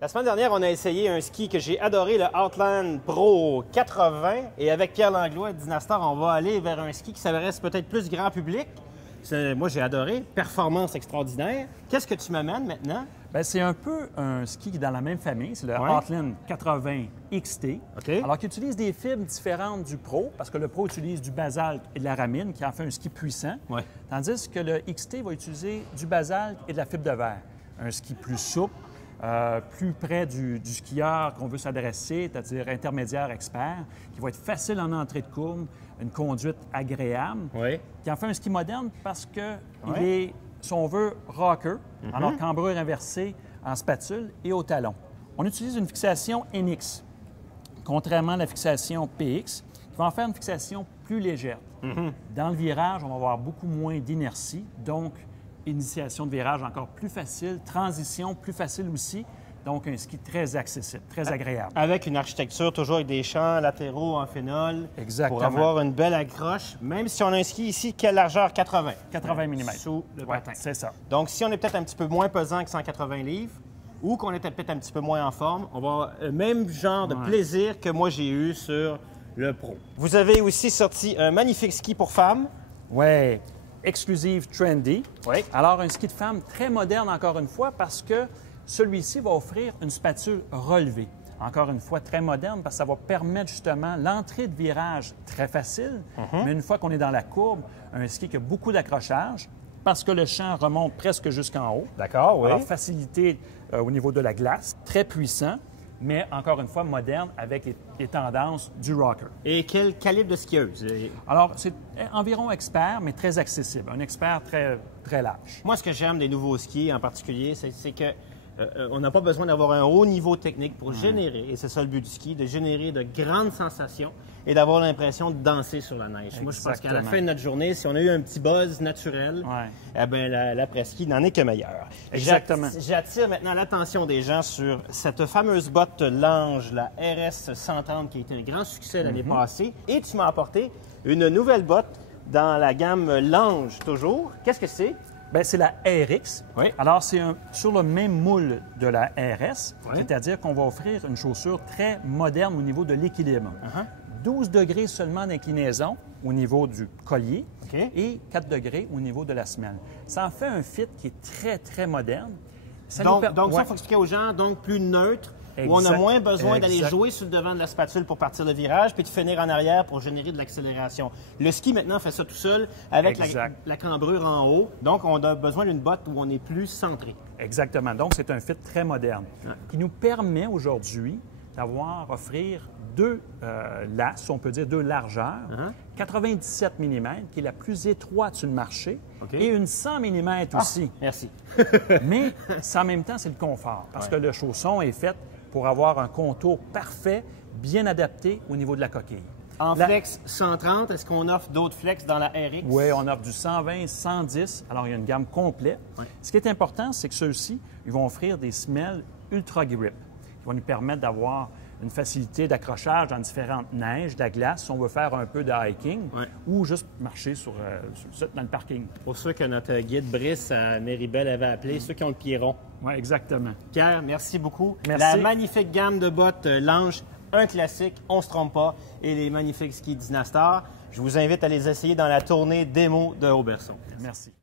La semaine dernière, on a essayé un ski que j'ai adoré, le Outland Pro 80. Et avec Pierre Langlois de Dynastar, on va aller vers un ski qui s'adresse peut-être plus grand public. Moi, j'ai adoré. Performance extraordinaire. Qu'est-ce que tu m'amènes maintenant? Bien, c'est un peu un ski qui est dans la même famille. C'est le Outland 80 XT. OK. Alors, qui utilise des fibres différentes du Pro, parce que le Pro utilise du basalte et de l'aramine, qui en fait un ski puissant. Ouais. Tandis que le XT va utiliser du basalte et de la fibre de verre. Un ski plus souple, plus près du skieur qu'on veut s'adresser, c'est-à-dire intermédiaire expert, qui va être facile en entrée de courbe, une conduite agréable, qui en fait un ski moderne parce qu'il est, si on veut, rocker, alors cambrure inversée en spatule et au talon. On utilise une fixation NX, contrairement à la fixation PX, qui va en faire une fixation plus légère. Dans le virage, on va avoir beaucoup moins d'inertie, donc initiation de virage encore plus facile, transition plus facile aussi, donc un ski très accessible, très agréable. Avec une architecture toujours avec des champs latéraux en phénol. Exactement. Pour avoir une belle accroche, même si on a un ski ici, quelle largeur? 80. 80 mm. Sous le patin. C'est ça. Donc, si on est peut-être un petit peu moins pesant que 180 livres, ou qu'on était peut-être un petit peu moins en forme, on va avoir le même genre de plaisir que moi j'ai eu sur le Pro. Vous avez aussi sorti un magnifique ski pour femmes. Oui, exclusive trendy. Oui. Alors, un ski de femme très moderne, encore une fois, parce que celui-ci va offrir une spatule relevée. Encore une fois, très moderne, parce que ça va permettre justement l'entrée de virage très facile, mais une fois qu'on est dans la courbe, un ski qui a beaucoup d'accrochage, parce que le champ remonte presque jusqu'en haut. D'accord, oui. Alors, facilité au niveau de la glace, très puissant, mais encore une fois moderne avec les tendances du rocker. Et quel calibre de skieuse? Alors, c'est environ expert, mais très accessible. Un expert très, très large. Moi, ce que j'aime des nouveaux skis en particulier, c'est que on n'a pas besoin d'avoir un haut niveau technique pour générer, et c'est ça le but du ski, de générer de grandes sensations et d'avoir l'impression de danser sur la neige. Exactement. Moi, je pense qu'à la fin de notre journée, si on a eu un petit buzz naturel, eh bien, l'après-ski n'en est que meilleur. Exactement. J'attire maintenant l'attention des gens sur cette fameuse botte Lange, la RS 130, qui a été un grand succès l'année passée. Et tu m'as apporté une nouvelle botte dans la gamme Lange, toujours. Qu'est-ce que c'est? Bien, c'est la RX. Oui. Alors, c'est sur le même moule de la RS, c'est-à-dire qu'on va offrir une chaussure très moderne au niveau de l'équilibre. 12 degrés seulement d'inclinaison au niveau du collier et 4 degrés au niveau de la semelle. Ça en fait un fit qui est très, très moderne. Donc, ça, il faut expliquer aux gens, donc plus neutre, où on a moins besoin d'aller jouer sur le devant de la spatule pour partir le virage, puis de finir en arrière pour générer de l'accélération. Le ski, maintenant, fait ça tout seul avec la cambrure en haut. Donc, on a besoin d'une botte où on est plus centré. Exactement. Donc, c'est un fit très moderne qui nous permet aujourd'hui offrir deux laces, on peut dire deux largeurs, 97 mm, qui est la plus étroite sur le marché, et une 100 mm aussi. Merci. Mais en même temps, c'est le confort, parce que le chausson est fait pour avoir un contour parfait, bien adapté au niveau de la coquille. En flex 130, est-ce qu'on offre d'autres flex dans la RX? Oui, on offre du 120, 110. Alors, il y a une gamme complète. Ce qui est important, c'est que ceux-ci, ils vont offrir des semelles ultra grip, qui vont nous permettre d'avoir une facilité d'accrochage dans différentes neiges, de la glace, si on veut faire un peu de hiking ou juste marcher dans le parking. Pour ceux que notre guide Brice à Méribel avait appelé, ceux qui ont le pied rond. Oui, exactement. Pierre, merci beaucoup. Merci. La magnifique gamme de bottes Lange, un classique, on ne se trompe pas, et les magnifiques skis Dynastar. Je vous invite à les essayer dans la tournée démo de Auberson. Merci.